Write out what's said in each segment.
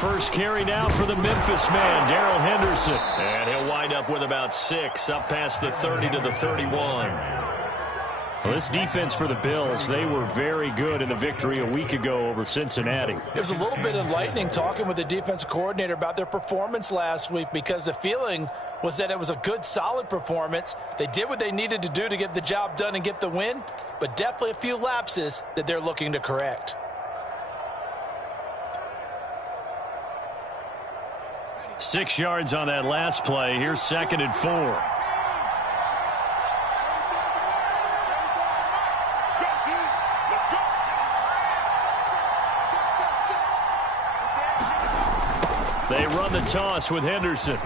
First carry now for the Memphis man, Darrell Henderson. And he'll wind up with about 6, up past the 30 to the 31. Well, this defense for the Bills, they were very good in the victory a week ago over Cincinnati. It was a little bit enlightening talking with the defensive coordinator about their performance last week, because the feeling was that it was a good, solid performance. They did what they needed to do to get the job done and get the win, but definitely a few lapses that they're looking to correct. Six yards on that last play. Here's 2nd and 4. They run the toss with Henderson.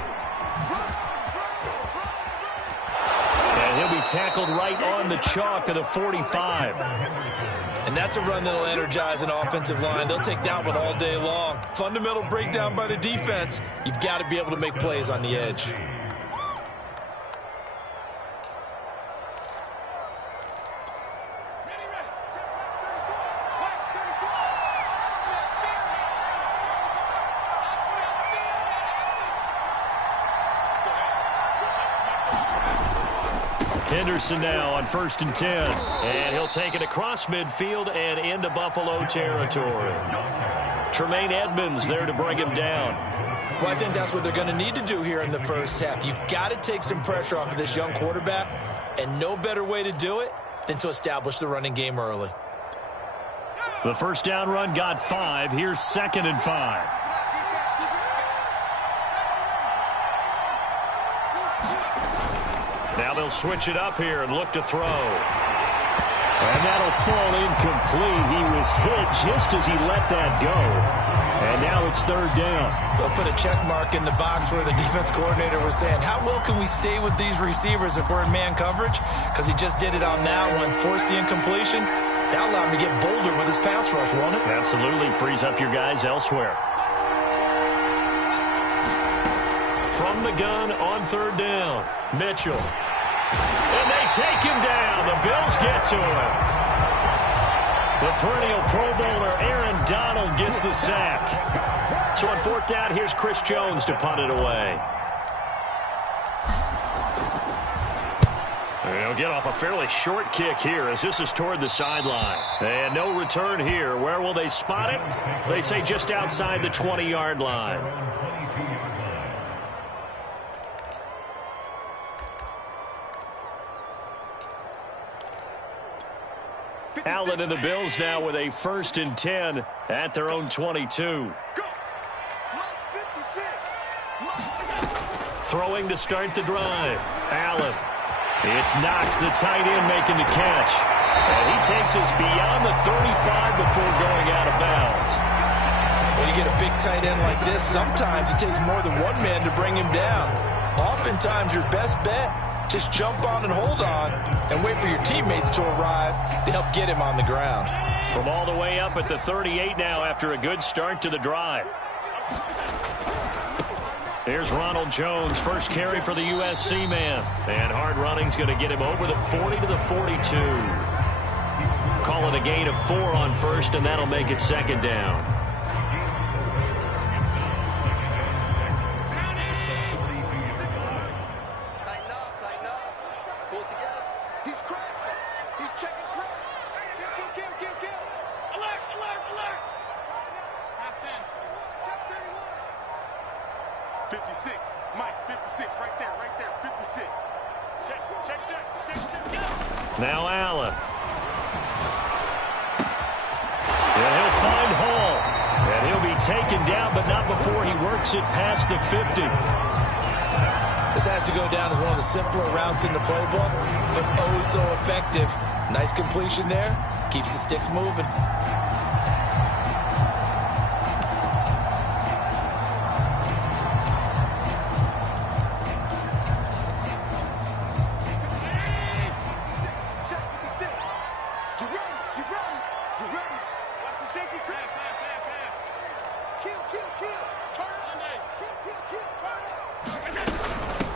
And he'll be tackled right on the chalk of the 45. And that's a run that'll energize an offensive line. They'll take that one all day long. Fundamental breakdown by the defense. You've got to be able to make plays on the edge. Henderson now on 1st and 10. And he'll take it across midfield and into Buffalo territory. Tremaine Edmonds there to bring him down. Well, I think that's what they're going to need to do here in the first half. You've got to take some pressure off of this young quarterback, and no better way to do it than to establish the running game early. The first down run got 5. Here's 2nd and 5. Now they'll switch it up here and look to throw. And that'll fall incomplete. He was hit just as he let that go. And now it's 3rd down. They'll put a check mark in the box where the defense coordinator was saying, how well can we stay with these receivers if we're in man coverage? Because he just did it on that one. Force the incompletion. That allowed him to get bolder with his pass rush, won't it? Absolutely. Frees up your guys elsewhere. From the gun on 3rd down, Mitchell. And they take him down. The Bills get to him. The perennial Pro Bowler Aaron Donald gets the sack. So on 4th down, here's Chris Jones to punt it away. They'll get off a fairly short kick here as this is toward the sideline. And no return here. Where will they spot it? They say just outside the 20-yard line. Allen and the Bills now with a 1st and 10 at their own 22. Throwing to start the drive. Allen. It's Knox, the tight end, making the catch. And he takes us beyond the 35 before going out of bounds. When you get a big tight end like this, sometimes it takes more than one man to bring him down. Oftentimes your best bet, just jump on and hold on and wait for your teammates to arrive to help get him on the ground. From all the way up at the 38 now after a good start to the drive. Here's Ronald Jones, first carry for the USC man. And hard running's going to get him over the 40 to the 42. Call it a gain of 4 on 1st, and that'll make it 2nd down. Now Allen. And he'll find Hall. And he'll be taken down, but not before he works it past the 50. This has to go down as one of the simpler routes in the playbook, but oh so effective. Nice completion there. Keeps the sticks moving.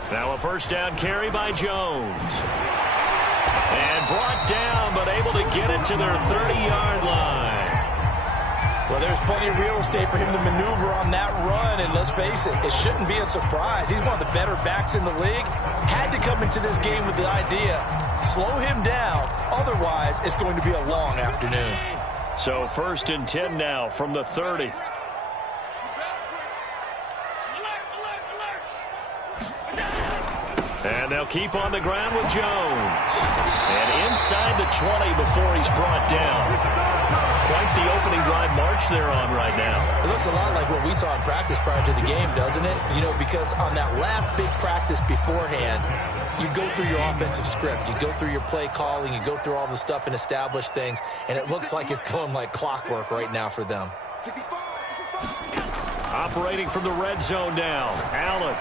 Now a first down carry by Jones. And brought down, but able to get it to their 30-yard line. Well, there's plenty of real estate for him to maneuver on that run, and let's face it, it shouldn't be a surprise. He's one of the better backs in the league. Had to come into this game with the idea, slow him down, otherwise it's going to be a long afternoon. So 1st and 10 now from the 30. And they'll keep on the ground with Jones. And inside the 20 before he's brought down. Quite the opening drive march they're on right now. It looks a lot like what we saw in practice prior to the game, doesn't it? You know, because on that last big practice beforehand, you go through your offensive script. You go through your play calling. You go through all the stuff and establish things. And it looks like it's going like clockwork right now for them. Operating from the red zone now. Allen.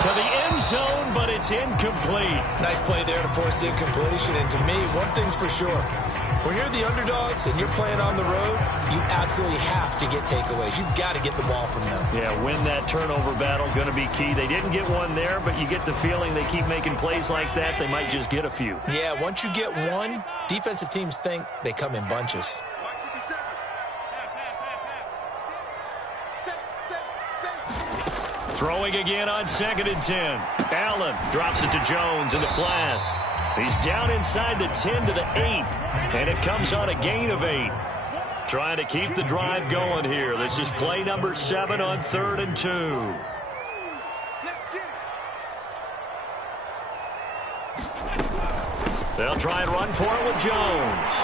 To the end zone, but it's incomplete. Nice play there to force the incompletion. And to me, one thing's for sure. When you're the underdogs and you're playing on the road, you absolutely have to get takeaways. You've got to get the ball from them. Yeah, win that turnover battle, going to be key. They didn't get one there, but you get the feeling they keep making plays like that, they might just get a few. Yeah, once you get one, defensive teams think they come in bunches. Throwing again on 2nd and 10. Allen drops it to Jones in the flat. He's down inside the 10 to the 8, and it comes on a gain of 8. Trying to keep the drive going here. This is play number 7 on 3rd and 2. They'll try and run for it with Jones.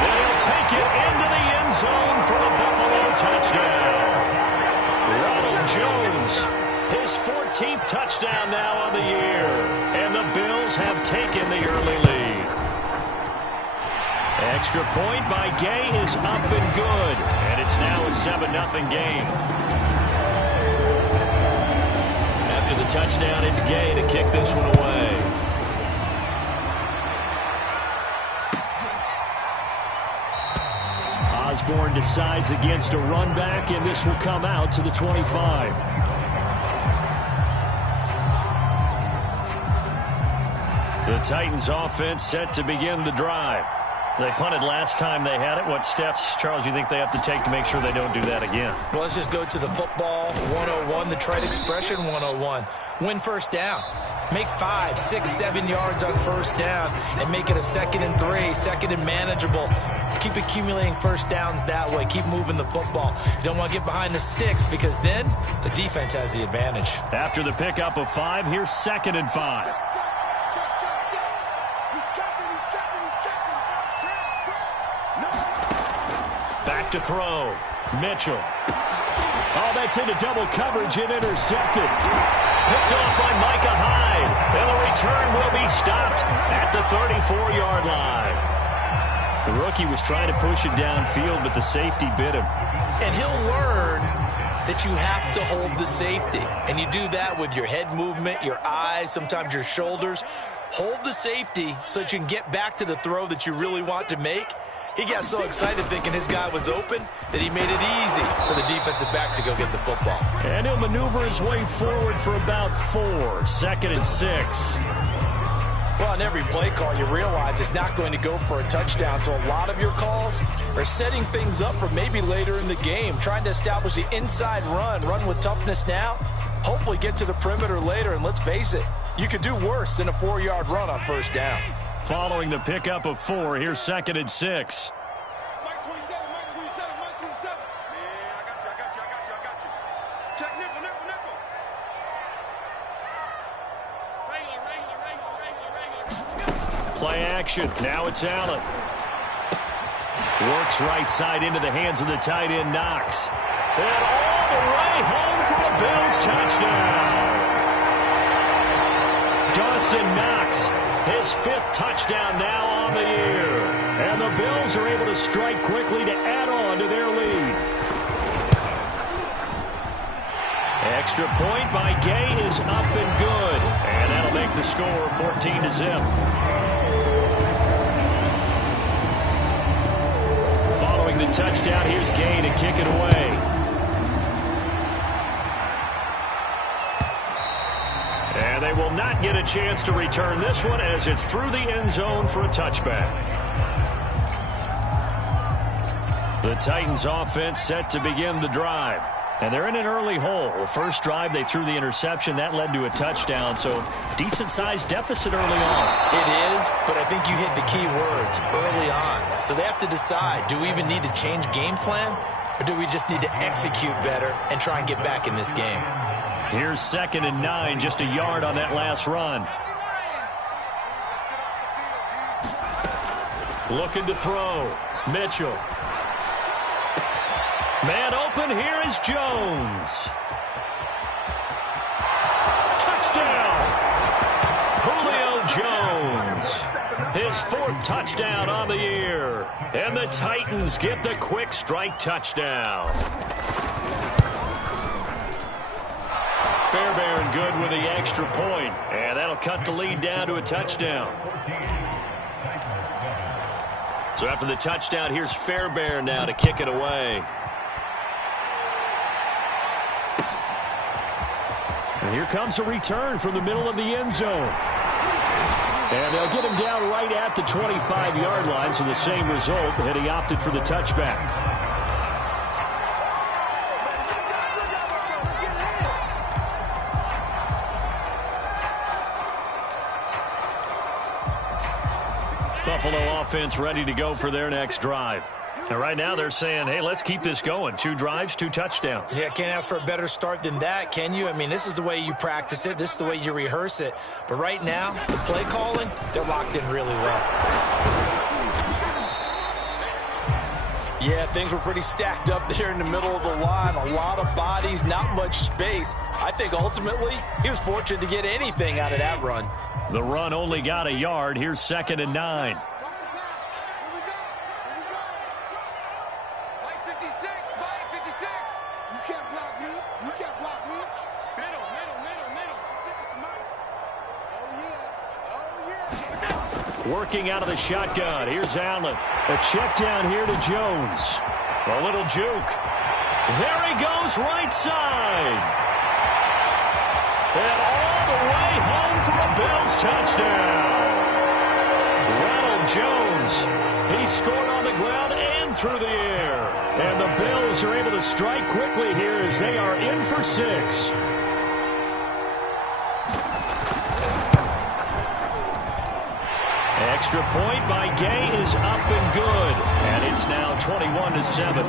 And he'll take it into the end zone for a Buffalo touchdown. Ronald Jones, his 14th touchdown now on the year. And the Bills have taken the early lead. Extra point by Gay is up and good. And it's now a 7-0 game. After the touchdown, it's Gay to kick this one away. Osborne decides against a run back, and this will come out to the 25. The Titans offense set to begin the drive. They punted last time they had it. What steps, Charles, you think they have to take to make sure they don't do that again? Well, let's just go to the football 101, the trite expression 101. Win first down. Make 5, 6, 7 yards on first down and make it a 2nd and 3, 2nd and manageable. Keep accumulating first downs that way. Keep moving the football. You don't want to get behind the sticks because then the defense has the advantage. After the pickup of 5, here's 2nd and 5. Back to throw. Mitchell. Oh, that's into double coverage and intercepted. Picked off by Micah Hyde. And the return will be stopped at the 34-yard line. The rookie was trying to push it downfield, but the safety bit him. And he'll learn that you have to hold the safety. And you do that with your head movement, your eyes, sometimes your shoulders. Hold the safety so that you can get back to the throw that you really want to make. He got so excited thinking his guy was open that he made it easy for the defensive back to go get the football. And he'll maneuver his way forward for about 4, 2nd and 6. Well, on every play call, you realize it's not going to go for a touchdown. So a lot of your calls are setting things up for maybe later in the game, trying to establish the inside run with toughness now, hopefully get to the perimeter later. And let's face it, you could do worse than a 4-yard run on first down. Following the pickup of 4, here's 2nd and 6. Mike 27. Man, I got you. Check nickel. Regular. Play action. Now it's Allen. Works right side into the hands of the tight end, Knox. And all the way home for a Bills touchdown. Dawson Knox, his 5th touchdown now on the year. And the Bills are able to strike quickly to add on to their lead. Extra point by Gay is up and good. And that'll make the score 14-0. Following the touchdown, here's Gay to kick it away. And they will not get a chance to return this one as it's through the end zone for a touchback. The Titans offense set to begin the drive. And they're in an early hole. The first drive, they threw the interception. That led to a touchdown, so decent-sized deficit early on. It is, but I think you hit the key words, early on. So they have to decide, do we even need to change game plan, or do we just need to execute better and try and get back in this game? Here's 2nd and 9, just a yard on that last run. Looking to throw. Mitchell. Man open, here is Jones. Touchdown! Julio Jones. His 4th touchdown on the year. And the Titans get the quick strike touchdown. Fairbairn good with the extra point. And that'll cut the lead down to a touchdown. So after the touchdown, here's Fairbairn now to kick it away. And here comes a return from the middle of the end zone. And they'll get him down right at the 25-yard line, so the same result, and he opted for the touchback. Buffalo offense ready to go for their next drive. And right now they're saying, hey, let's keep this going. 2 drives, 2 touchdowns. Yeah, can't ask for a better start than that, can you? I mean, this is the way you practice it. This is the way you rehearse it. But right now, the play calling, they're locked in really well. Yeah, things were pretty stacked up there in the middle of the line. A lot of bodies, not much space. I think ultimately he was fortunate to get anything out of that run. The run only got a yard. Here's 2nd and 9. Working out of the shotgun. Here's Allen. A check down here to Jones. A little juke. There he goes, right side. And all the way home for a Bills touchdown. Ronald Jones. He scored on the ground and through the air. And the Bills are able to strike quickly here as they are in for 6. Extra point by Gay is up and good. And it's now 21-7.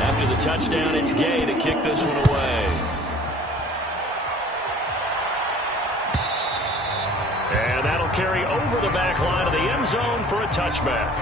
After the touchdown, it's Gay to kick this one away. And that'll carry over the back line of the end zone for a touchback.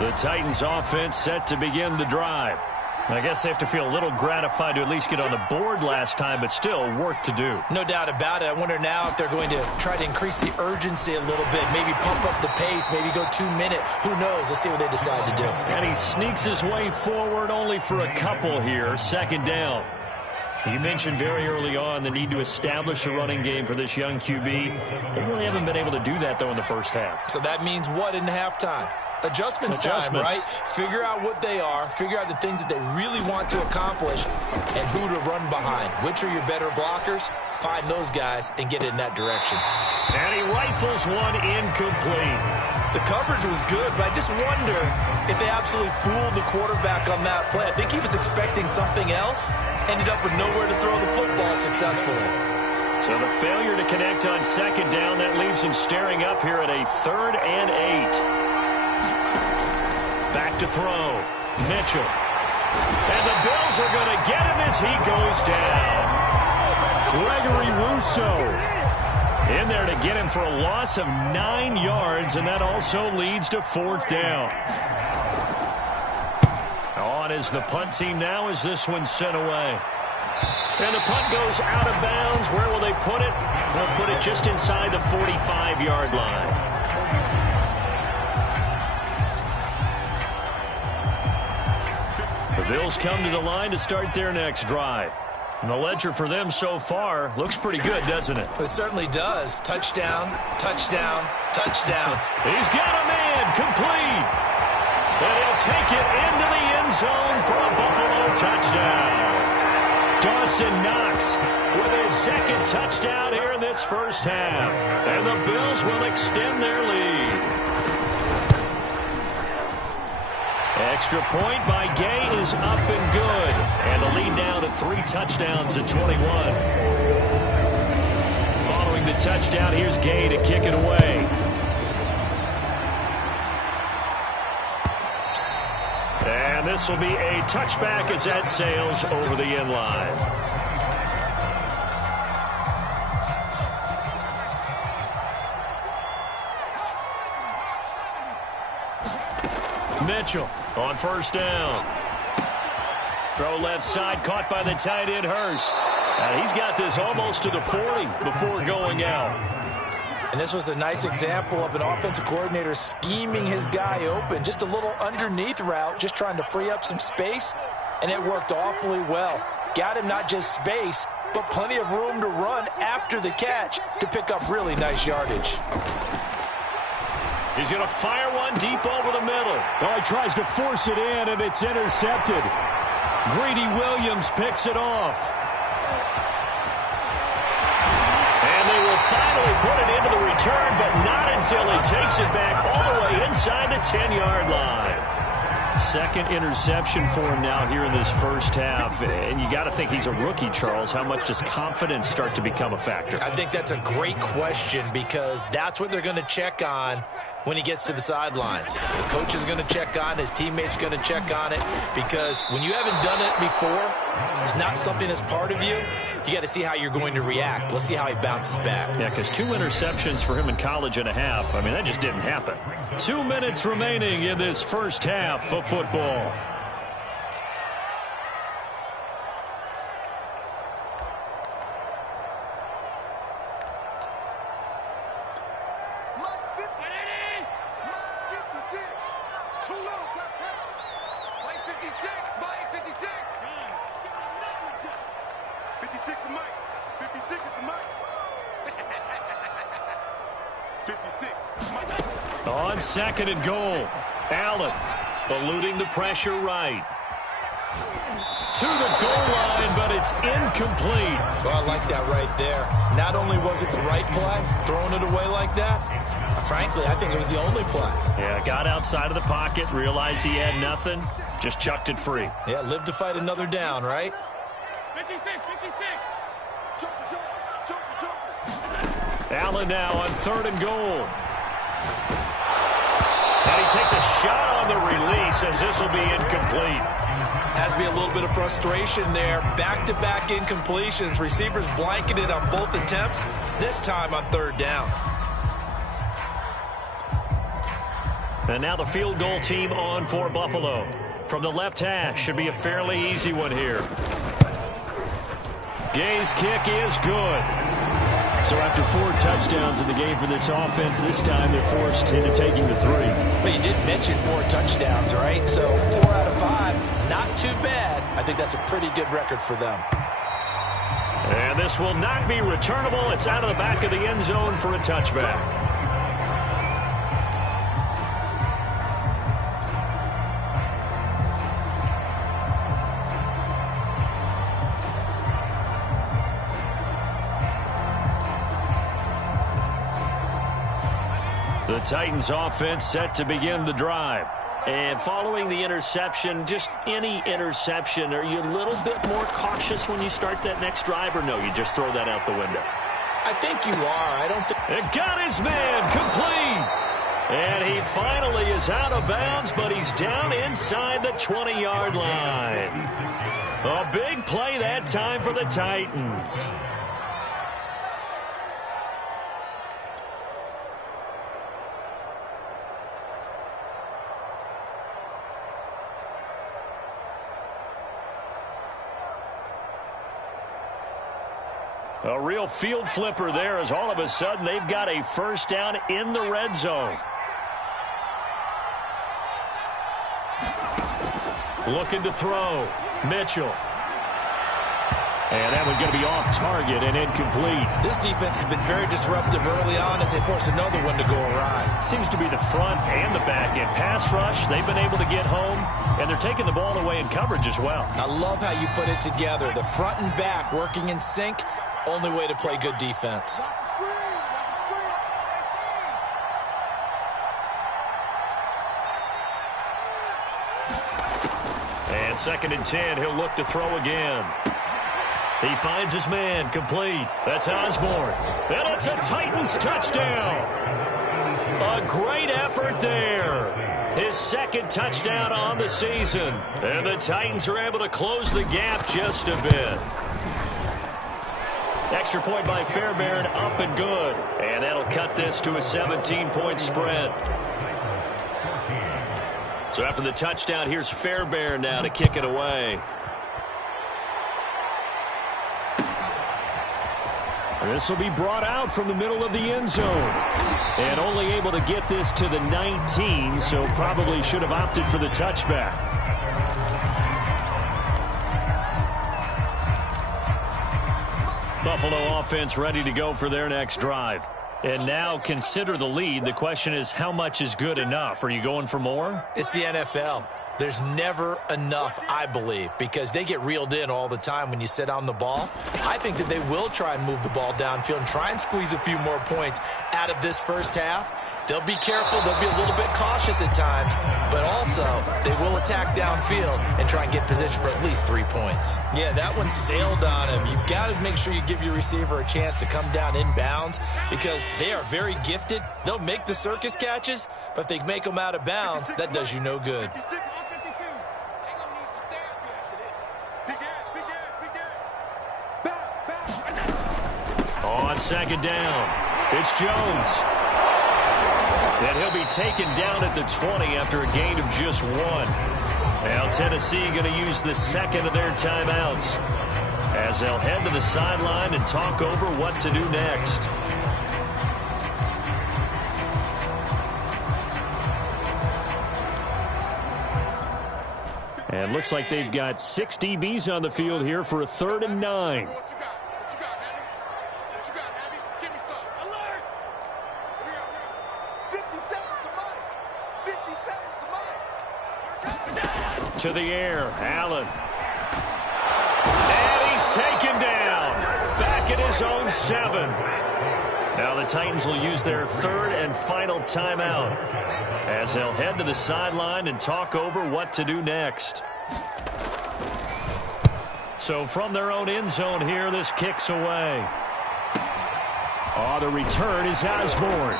The Titans offense set to begin the drive. I guess they have to feel a little gratified to at least get on the board last time, but still work to do. No doubt about it. I wonder now if they're going to try to increase the urgency a little bit, maybe pump up the pace, maybe go 2-minute. Who knows? Let's see what they decide to do. And he sneaks his way forward only for a couple here. 2nd down. You mentioned very early on the need to establish a running game for this young QB. They really haven't been able to do that, though, in the first half. So that means what in halftime? Adjustments time, right? Figure out what they are, figure out the things that they really want to accomplish, and who to run behind. Which are your better blockers? Find those guys and get in that direction. And he rifles one incomplete. The coverage was good, but I just wonder if they absolutely fooled the quarterback on that play. I think he was expecting something else, ended up with nowhere to throw the football successfully. So the failure to connect on 2nd down, that leaves him staring up here at a 3rd and 8. Back to throw. Mitchell. And the Bills are going to get him as he goes down. Gregory Rousseau in there to get him for a loss of 9 yards, and that also leads to 4th down. On is the punt team now as this one's sent away. And the punt goes out of bounds. Where will they put it? They'll put it just inside the 45-yard line. The Bills come to the line to start their next drive. And the ledger for them so far looks pretty good, doesn't it? It certainly does. Touchdown, touchdown, touchdown. He's got a man complete. And he'll take it into the end zone for a Buffalo touchdown. Dawson Knox with his second touchdown here in this first half. And the Bills will extend their lead. Extra point by Gay is up and good. And the lead now to 3 touchdowns at 21. Following the touchdown, here's Gay to kick it away. And this will be a touchback as that sails over the end line. Mitchell on first down. Throw left side, caught by the tight end, Hurst. He's got this almost to the 40 before going out. And this was a nice example of an offensive coordinator scheming his guy open. Just a little underneath route, just trying to free up some space, and it worked awfully well. Got him not just space, but plenty of room to run after the catch to pick up really nice yardage. He's going to fire one deep over the middle. Well, he tries to force it in, and it's intercepted. Greedy Williams picks it off. And they will finally put it into the return, but not until he takes it back all the way inside the 10-yard line. Second interception for him now here in this first half. And you got to think he's a rookie, Charles. How much does confidence start to become a factor? I think that's a great question because that's what they're going to check on when he gets to the sidelines. The coach is going to check on it. His teammates going to check on it because when you haven't done it before, it's not something that's part of you. You got to see how you're going to react. Let's see how he bounces back. Yeah, because 2 interceptions for him in college and a half. I mean, that just didn't happen. 2 minutes remaining in this first half of football. On second and goal, Allen eluding the pressure right. To the goal line, but it's incomplete. Well, I like that right there. Not only was it the right play, throwing it away like that, frankly, I think it was the only play. Yeah, got outside of the pocket, realized he had nothing, just chucked it free. Yeah, live to fight another down, right? 56, 56. Allen now on third and goal. And he takes a shot on the release as this will be incomplete. Has to be a little bit of frustration there. Back-to-back incompletions. Receivers blanketed on both attempts, this time on third down. And now the field goal team on for Buffalo. From the left hash, should be a fairly easy one here. Gay's kick is good. So after 4 touchdowns in the game for this offense, this time they're forced into taking the 3. But you did mention 4 touchdowns, right? So 4 out of 5, not too bad. I think that's a pretty good record for them. And this will not be returnable. It's out of the back of the end zone for a touchback. The Titans offense set to begin the drive. And following the interception, just any interception, are you a little bit more cautious when you start that next drive, or no, you just throw that out the window? I think you are. I don't think... It got his man complete. And he finally is out of bounds, but he's down inside the 20-yard line. A big play that time for the Titans. A real field flipper there as all of a sudden they've got a first down in the red zone. Looking to throw. Mitchell. And that one's going to be off target and incomplete. This defense has been very disruptive early on as they force another one to go awry. Seems to be the front and the back end. Pass rush, they've been able to get home, and they're taking the ball away in coverage as well. I love how you put it together. The front and back working in sync, only way to play good defense. And 2nd and 10, he'll look to throw again. He finds his man, complete. That's Osborne. And it's a Titans touchdown. A great effort there. His 2nd touchdown on the season. And the Titans are able to close the gap just a bit. Extra point by Fairbairn, up and good. And that'll cut this to a 17-point spread. So after the touchdown, here's Fairbairn now to kick it away. This will be brought out from the middle of the end zone. And only able to get this to the 19, so probably should have opted for the touchback. Buffalo offense ready to go for their next drive. And now consider the lead. The question is, how much is good enough? Are you going for more? It's the NFL. There's never enough, I believe, because they get reeled in all the time when you sit on the ball. I think that they will try and move the ball downfield and try and squeeze a few more points out of this first half. They'll be careful. They'll be a little bit cautious at times, but also they will attack downfield and try and get position for at least 3 points. Yeah, that one sailed on him. You've got to make sure you give your receiver a chance to come down inbounds because they are very gifted. They'll make the circus catches, but if they make them out of bounds, that does you no good. On 2nd down, it's Jones. And he'll be taken down at the 20 after a gain of just 1. Now Tennessee going to use the 2nd of their timeouts as they'll head to the sideline and talk over what to do next. And looks like they've got 6 DBs on the field here for a 3rd and 9. To the air, Allen. And he's taken down. Back at his own 7. Now the Titans will use their 3rd and final timeout as they'll head to the sideline and talk over what to do next. So from their own end zone here, this kicks away. Oh, the return is Osborne.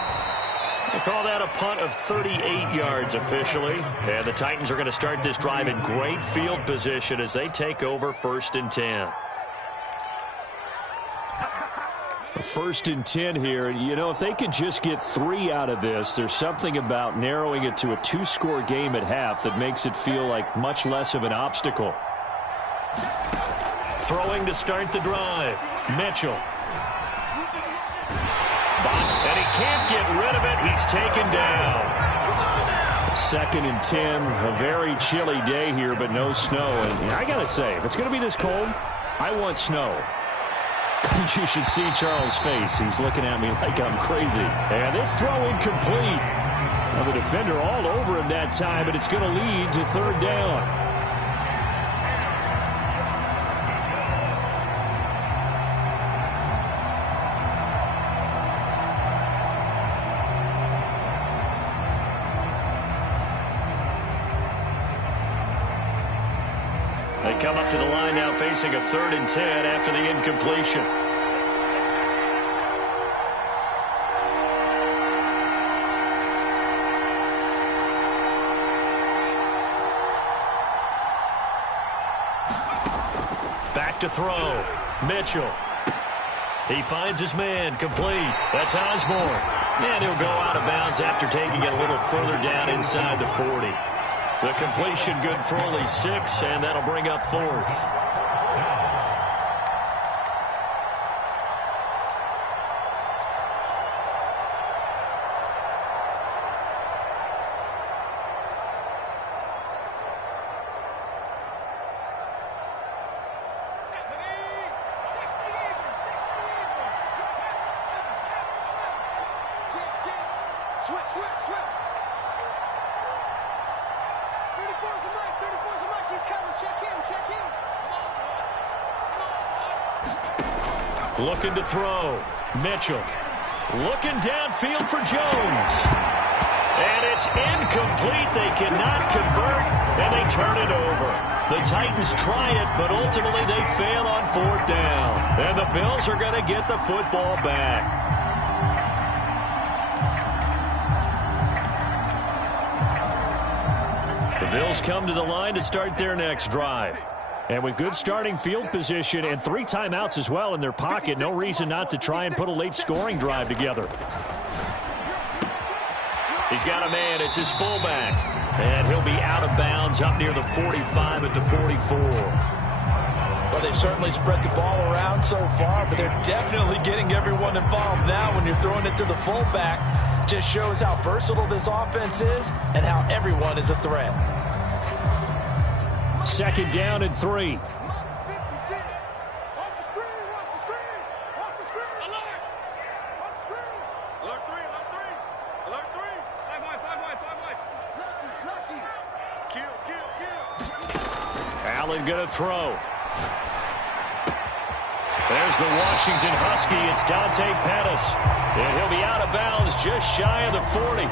They call that a punt of 38 yards officially. And the Titans are going to start this drive in great field position as they take over 1st and 10. 1st and 10 here. You know, if they could just get 3 out of this, there's something about narrowing it to a 2-score game at half that makes it feel like much less of an obstacle. Throwing to start the drive, Mitchell. And he can't get rid of it. He's taken down. 2nd and 10, a very chilly day here, but no snow. And I got to say, if it's going to be this cold, I want snow. You should see Charles' face. He's looking at me like I'm crazy. And this throw incomplete. Now the defender all over him that time, but it's going to lead to 3rd down. They come up to the line now facing a 3rd and 10 after the incompletion. Back to throw. Mitchell. He finds his man, complete. That's Osborne. And he'll go out of bounds after taking it a little further down inside the 40. The completion good for only 6, and that'll bring up 4th. Switch. 34's the mic. He's coming. Check in. Looking to throw. Mitchell. Looking downfield for Jones. And it's incomplete. They cannot convert, and they turn it over. The Titans try it, but ultimately they fail on 4th down. And the Bills are going to get the football back. The Bills come to the line to start their next drive. And with good starting field position and 3 timeouts as well in their pocket, no reason not to try and put a late scoring drive together. He's got a man. It's his fullback. And he'll be out of bounds up near the 45 at the 44. Well, they've certainly spread the ball around so far, but they're definitely getting everyone involved now when you're throwing it to the fullback. Just shows how versatile this offense is and how everyone is a threat. 2nd down and 3. Allen going to throw. There's the Washington Husky. It's Dante Pettis. And he'll be out of bounds just shy of the 40.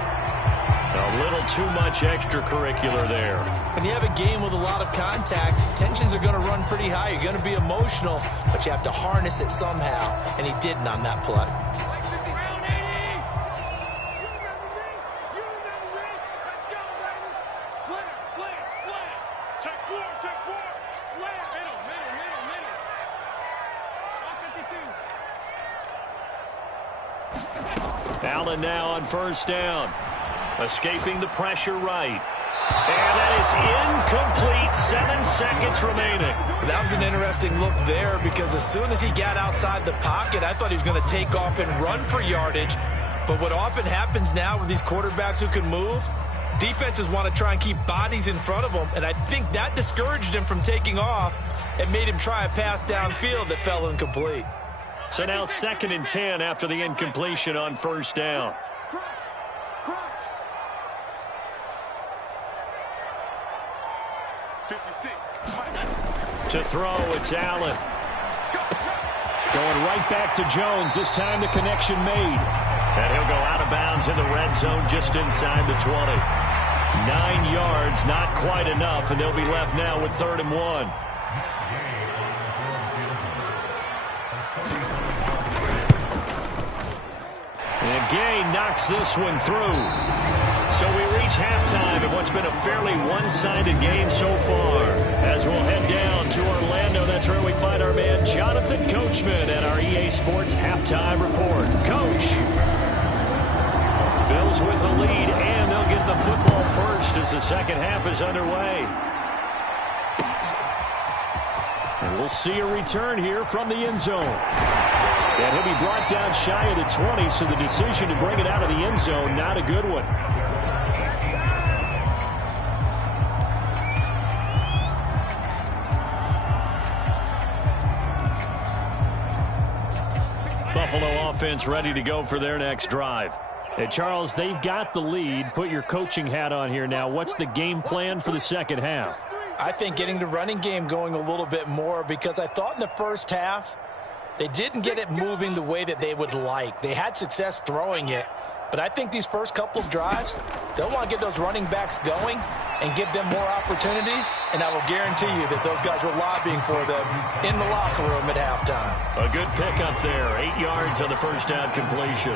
A little too much extracurricular there. When you have a game with a lot of contact, tensions are going to run pretty high. You're going to be emotional, but you have to harness it somehow, and he didn't on that play. Allen now on 1st down. Escaping the pressure right. And that is incomplete. 7 seconds remaining. That was an interesting look there because as soon as he got outside the pocket, I thought he was going to take off and run for yardage. But what often happens now with these quarterbacks who can move, defenses want to try and keep bodies in front of them. And I think that discouraged him from taking off and made him try a pass downfield that fell incomplete. So now 2nd and 10 after the incompletion on 1st down. To throw, it's Allen. Going right back to Jones. This time the connection made. And he'll go out of bounds in the red zone just inside the 20. 9 yards, not quite enough, and they'll be left now with 3rd and 1. And Gay knocks this one through. So we reach halftime in what's been a fairly one-sided game so far. As we'll head down to Orlando, that's where we find our man Jonathan Coachman at our EA Sports Halftime Report. Coach. Bills with the lead, and they'll get the football first as the second half is underway. And we'll see a return here from the end zone. And he'll be brought down shy of the 20, so the decision to bring it out of the end zone, not a good one. Buffalo offense ready to go for their next drive. And Charles, they've got the lead. Put your coaching hat on here now. What's the game plan for the second half? I think getting the running game going a little bit more because I thought in the first half they didn't get it moving the way that they would like. They had success throwing it, but I think these first couple of drives, they'll want to get those running backs going and give them more opportunities, and I will guarantee you that those guys were lobbying for them in the locker room at halftime. A good pickup there, 8 yards on the first down completion.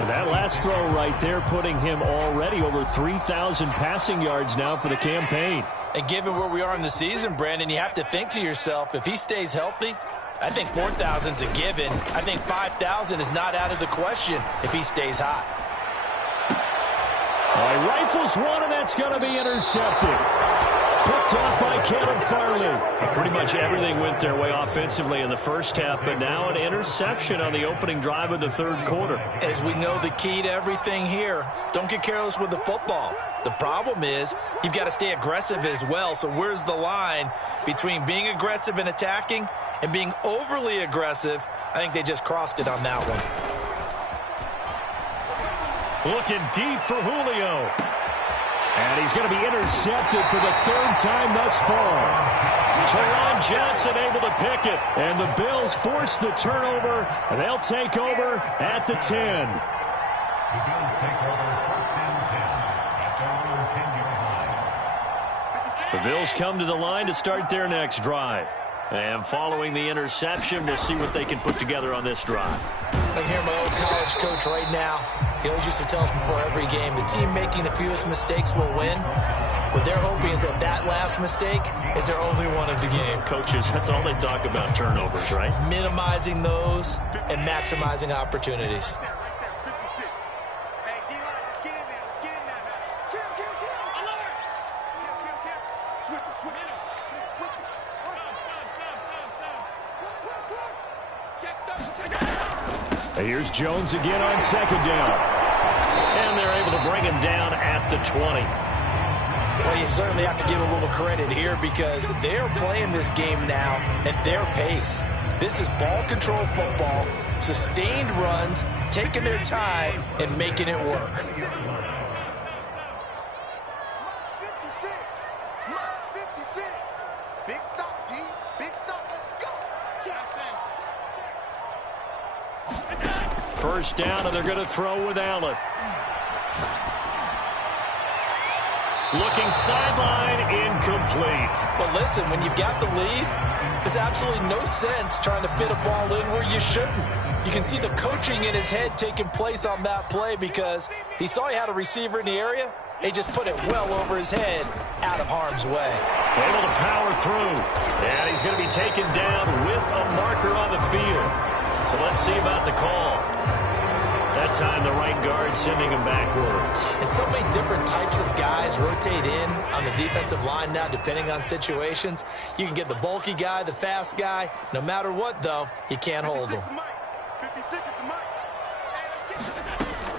And that last throw right there putting him already over 3,000 passing yards now for the campaign. And given where we are in the season, Brandon, you have to think to yourself, if he stays healthy, I think 4,000's a given. I think 5,000 is not out of the question if he stays hot. He rifles one, and that's going to be intercepted. Picked off by Caleb Farley. Pretty much everything went their way offensively in the first half, but now an interception on the opening drive of the third quarter. As we know, the key to everything here, don't get careless with the football. The problem is you've got to stay aggressive as well. So where's the line between being aggressive and attacking and being overly aggressive? I think they just crossed it on that one. Looking deep for Julio. And he's going to be intercepted for the third time thus far. Teron Johnson able to pick it. And the Bills force the turnover. And they'll take over at the 10. The Bills come to the line to start their next drive. And following the interception, we'll see what they can put together on this drive. I hear my old college coach right now. He always used to tell us before every game, the team making the fewest mistakes will win. What they're hoping is that that last mistake is their only one of the game. Coaches, that's all they talk about, turnovers, right? Minimizing those and maximizing opportunities. Here's Jones again on second down. And they're able to bring him down at the 20. Well, you certainly have to give a little credit here because they're playing this game now at their pace. This is ball control football, sustained runs, taking their time, and making it work. Big stop, D. Big stop. Let's go. First down, and they're going to throw with Allen. Looking sideline, incomplete. But listen, when you've got the lead, there's absolutely no sense trying to fit a ball in where you shouldn't. You can see the coaching in his head taking place on that play because he saw he had a receiver in the area. He just put it well over his head, out of harm's way. Able to power through. And he's going to be taken down with a marker on the field. So let's see about the call. That time the right guard sending him backwards. And so many different types of guys rotate in on the defensive line now, depending on situations. You can get the bulky guy, the fast guy. No matter what, though, you can't hold him. 56 is the mic.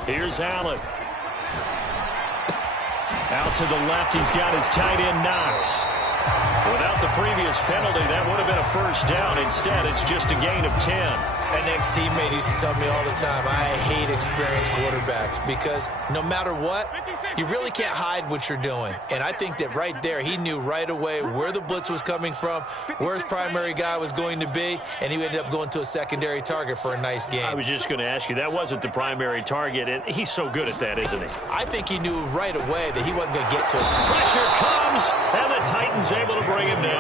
Here's Allen. Out to the left, he's got his tight end Knox. Without the previous penalty, that would have been a first down. Instead, it's just a gain of 10. An ex-teammate used to tell me all the time, I hate experienced quarterbacks because no matter what, you really can't hide what you're doing. And I think that right there, he knew right away where the blitz was coming from, where his primary guy was going to be, and he ended up going to a secondary target for a nice game. I was just going to ask you, that wasn't the primary target, and he's so good at that, isn't he? I think he knew right away that he wasn't going to get to his Pressure comes, and the Titans able to bring him down.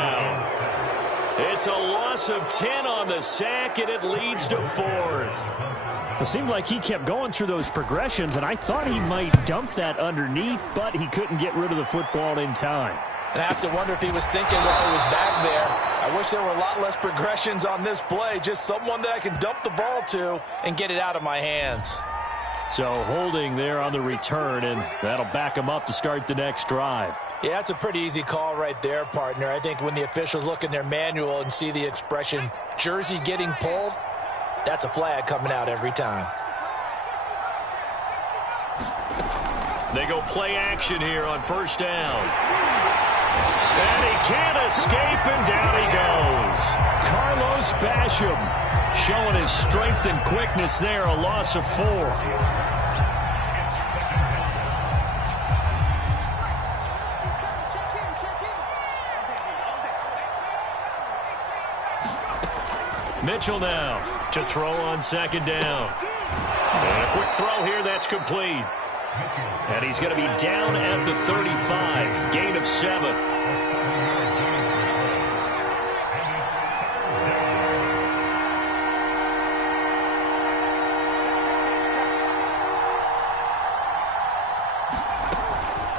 It's a loss of 10 on the sack, and it leads to 4th. It seemed like he kept going through those progressions, and I thought he might dump that underneath, but he couldn't get rid of the football in time. And I have to wonder if he was thinking while he was back there, I wish there were a lot less progressions on this play, just someone that I can dump the ball to and get it out of my hands. So holding there on the return, and that'll back him up to start the next drive. Yeah, that's a pretty easy call right there, partner. I think when the officials look in their manual and see the expression jersey getting pulled, that's a flag coming out every time. They go play action here on first down. And he can't escape, and down he goes. Carlos Basham showing his strength and quickness there, a loss of 4. Mitchell now to throw on second down. And a quick throw here, that's complete. And he's going to be down at the 35, gain of 7.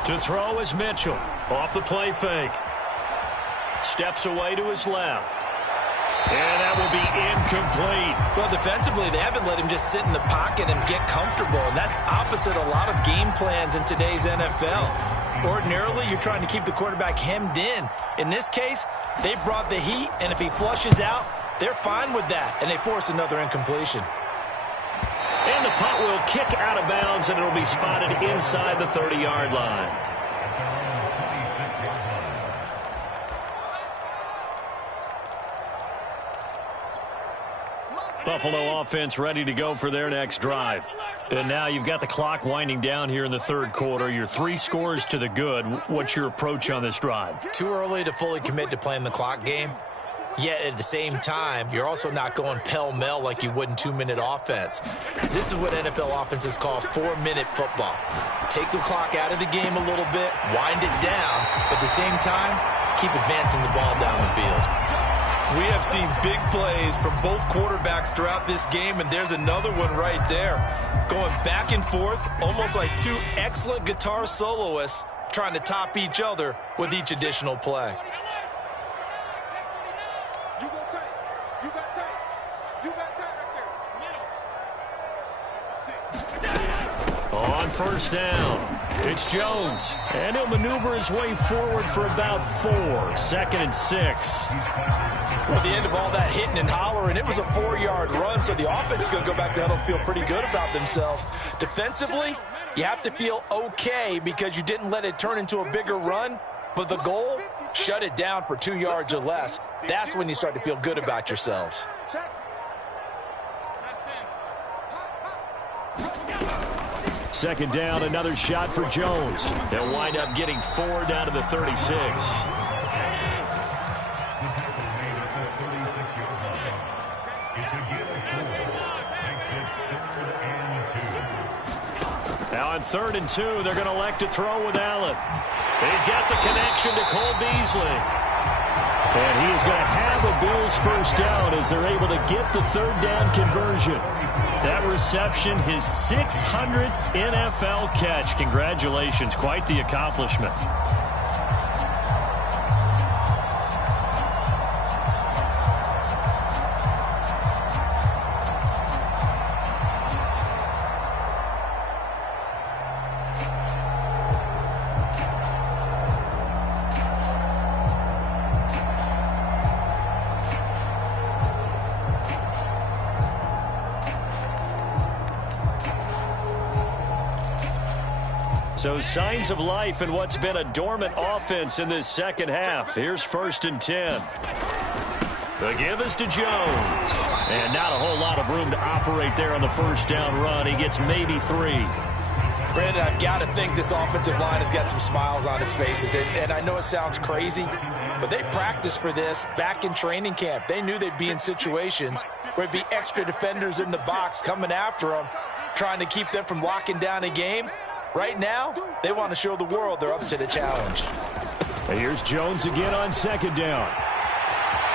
To throw is Mitchell. Off the play fake. Steps away to his left. And that will be incomplete. Well, defensively, they haven't let him just sit in the pocket and get comfortable. And that's opposite a lot of game plans in today's NFL. Ordinarily, you're trying to keep the quarterback hemmed in. In this case, they brought the heat, and if he flushes out, they're fine with that, and they force another incompletion. And the punt will kick out of bounds, and it'll be spotted inside the 30-yard line. Buffalo offense ready to go for their next drive. And now you've got the clock winding down here in the third quarter. You're 3 scores to the good. What's your approach on this drive? Too early to fully commit to playing the clock game. Yet at the same time, you're also not going pell-mell like you would in 2-minute offense. This is what NFL offenses call 4-minute football. Take the clock out of the game a little bit, wind it down, but at the same time, keep advancing the ball down the field. We have seen big plays from both quarterbacks throughout this game, and there's another one right there. Going back and forth, almost like 2 excellent guitar soloists trying to top each other with each additional play. You go tight. You got tight. You got tight right there. On first down, it's Jones. And he'll maneuver his way forward for about 4. 2nd and 6. Well, at the end of all that hitting and hollering, it was a 4-yard run, so the offense is going to go back there and feel pretty good about themselves. Defensively, you have to feel okay because you didn't let it turn into a bigger run, but the goal, shut it down for 2 yards or less. That's when you start to feel good about yourselves. Second down, another shot for Jones. They'll wind up getting 4 down to the 36. Now on 3rd and 2, they're going to elect to throw with Allen. He's got the connection to Cole Beasley. And he is going to have a Bills first down as they're able to get the 3rd down conversion. That reception, his 600th NFL catch. Congratulations, quite the accomplishment. So signs of life in what's been a dormant offense in this second half. Here's 1st and 10. The give is to Jones. And not a whole lot of room to operate there on the first down run. He gets maybe 3. Brandon, I've got to think this offensive line has got some smiles on its faces. And I know it sounds crazy, but they practiced for this back in training camp. They knew they'd be in situations where it'd be extra defenders in the box coming after them, trying to keep them from locking down a game. Right now, they want to show the world they're up to the challenge. Here's Jones again on 2nd down.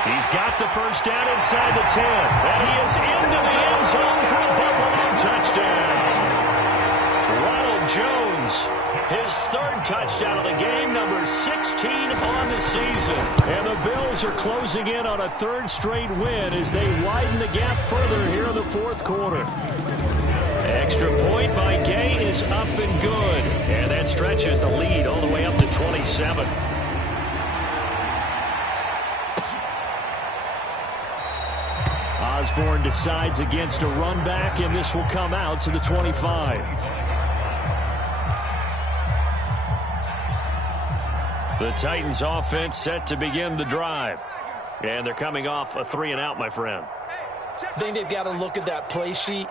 He's got the first down inside the 10. And he is into the end zone for a Buffalo touchdown. Ronald Jones, his 3rd touchdown of the game, number 16 on the season. And the Bills are closing in on a 3rd straight win as they widen the gap further here in the 4th quarter. Extra point by Gay is up and good. And that stretches the lead all the way up to 27. Osborne decides against a run back, and this will come out to the 25. The Titans offense set to begin the drive. And they're coming off a 3-and-out, my friend. I think they've got to look at that play sheet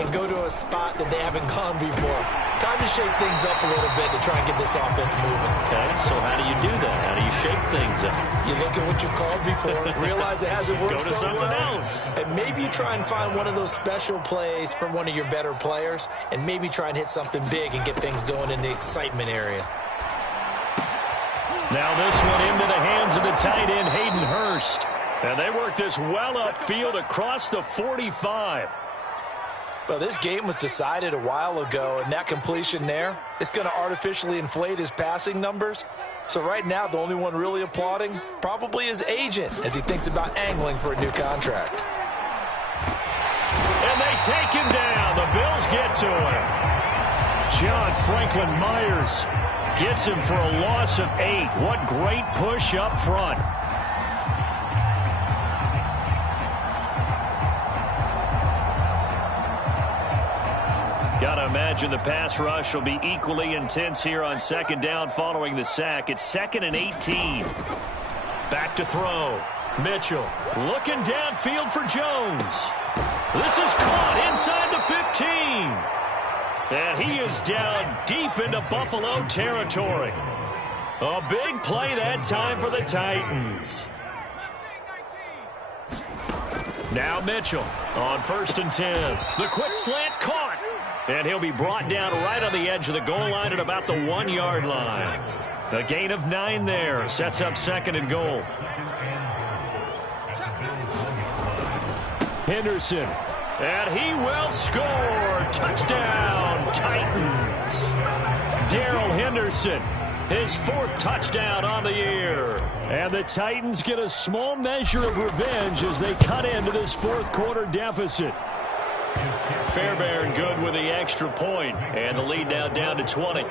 and go to a spot that they haven't gone before. Time to shake things up a little bit to try and get this offense moving. Okay, so how do you do that? How do you shake things up? You look at what you've called before, realize it hasn't worked Go to so something well, else. and maybe you try and find one of those special plays from one of your better players, and maybe try and hit something big and get things going in the excitement area. Now this one into the hands of the tight end, Hayden Hurst. And they work this well upfield across the 45. Well, this game was decided a while ago, and that completion there, it's going to artificially inflate his passing numbers. So right now, the only one really applauding probably his agent as he thinks about angling for a new contract. And they take him down. The Bills get to him. John Franklin Myers gets him for a loss of 8. What great push up front. Got to imagine the pass rush will be equally intense here on 2nd down following the sack. It's 2nd and 18. Back to throw. Mitchell looking downfield for Jones. This is caught inside the 15. And he is down deep into Buffalo territory. A big play that time for the Titans. Now Mitchell on 1st and 10. The quick slant caught. And he'll be brought down right on the edge of the goal line at about the 1-yard line. A gain of 9 there. Sets up 2nd and goal. Henderson. And he will score. Touchdown, Titans. Darrell Henderson. His 4th touchdown on the year. And the Titans get a small measure of revenge as they cut into this 4th quarter deficit. Fairbairn good with the extra point. And the lead now down to 20.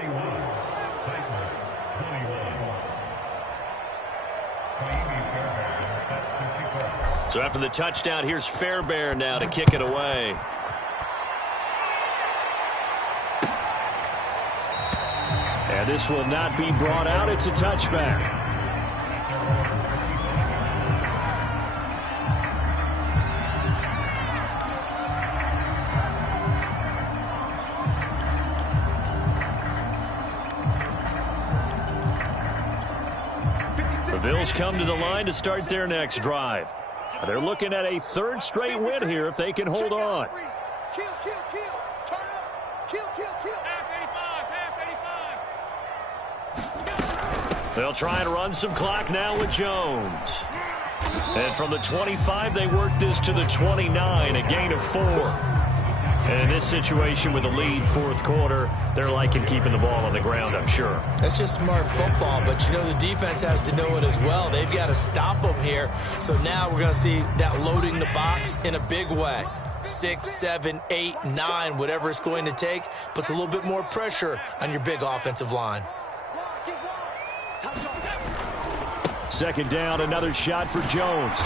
So after the touchdown, here's Fairbairn now to kick it away. And this will not be brought out. It's a touchback. The Bills come to the line to start their next drive. They're looking at a 3rd straight win here if they can hold on. Kill, kill, kill. Turn up. Kill, kill, kill. They'll try and run some clock now with Jones. And from the 25, they work this to the 29, a gain of 4. And in this situation with the lead 4th quarter, they're liking keeping the ball on the ground, I'm sure. That's just smart football, but you know the defense has to know it as well. They've got to stop them here. So now we're going to see that loading the box in a big way. 6, 7, 8, 9, whatever it's going to take, puts a little bit more pressure on your big offensive line. 2nd down, another shot for Jones.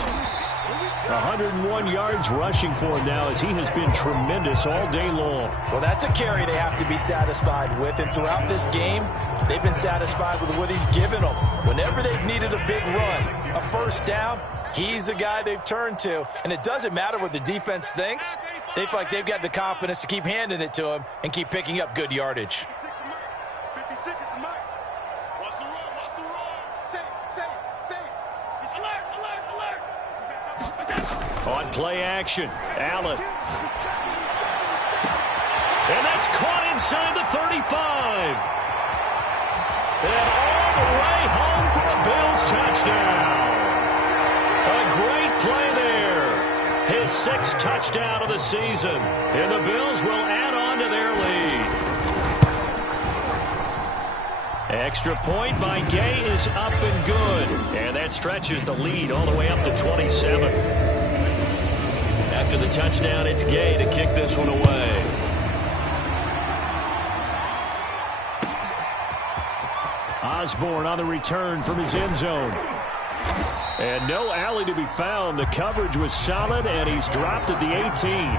101 yards rushing for him now as he has been tremendous all day long. Well, that's a carry they have to be satisfied with. And throughout this game, they've been satisfied with what he's given them. Whenever they've needed a big run, a 1st down, he's the guy they've turned to. And it doesn't matter what the defense thinks. They feel like they've got the confidence to keep handing it to him and keep picking up good yardage. 56 is the mark. Watch the run, watch the run. Say it. Alert, alert, alert. On play action, Allen. And that's caught inside the 35. And all the way home for a Bills touchdown. A great play there. His 6th touchdown of the season. And the Bills will add on to their lead. Extra point by Gay is up and good. And that stretches the lead all the way up to 27. After the touchdown, it's Gay to kick this one away. Osborne on the return from his end zone. And no alley to be found. The coverage was solid, and he's dropped at the 18.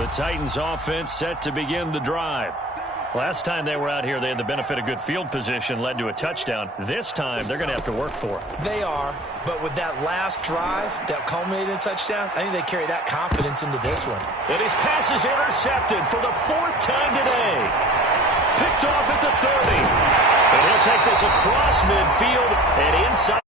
The Titans offense set to begin the drive. Last time they were out here, they had the benefit of good field position, led to a touchdown. This time, they're going to have to work for it. They are, but with that last drive that culminated in a touchdown, I think they carry that confidence into this one. And his pass is intercepted for the 4th time today. Picked off at the 30. And he'll take this across midfield and inside.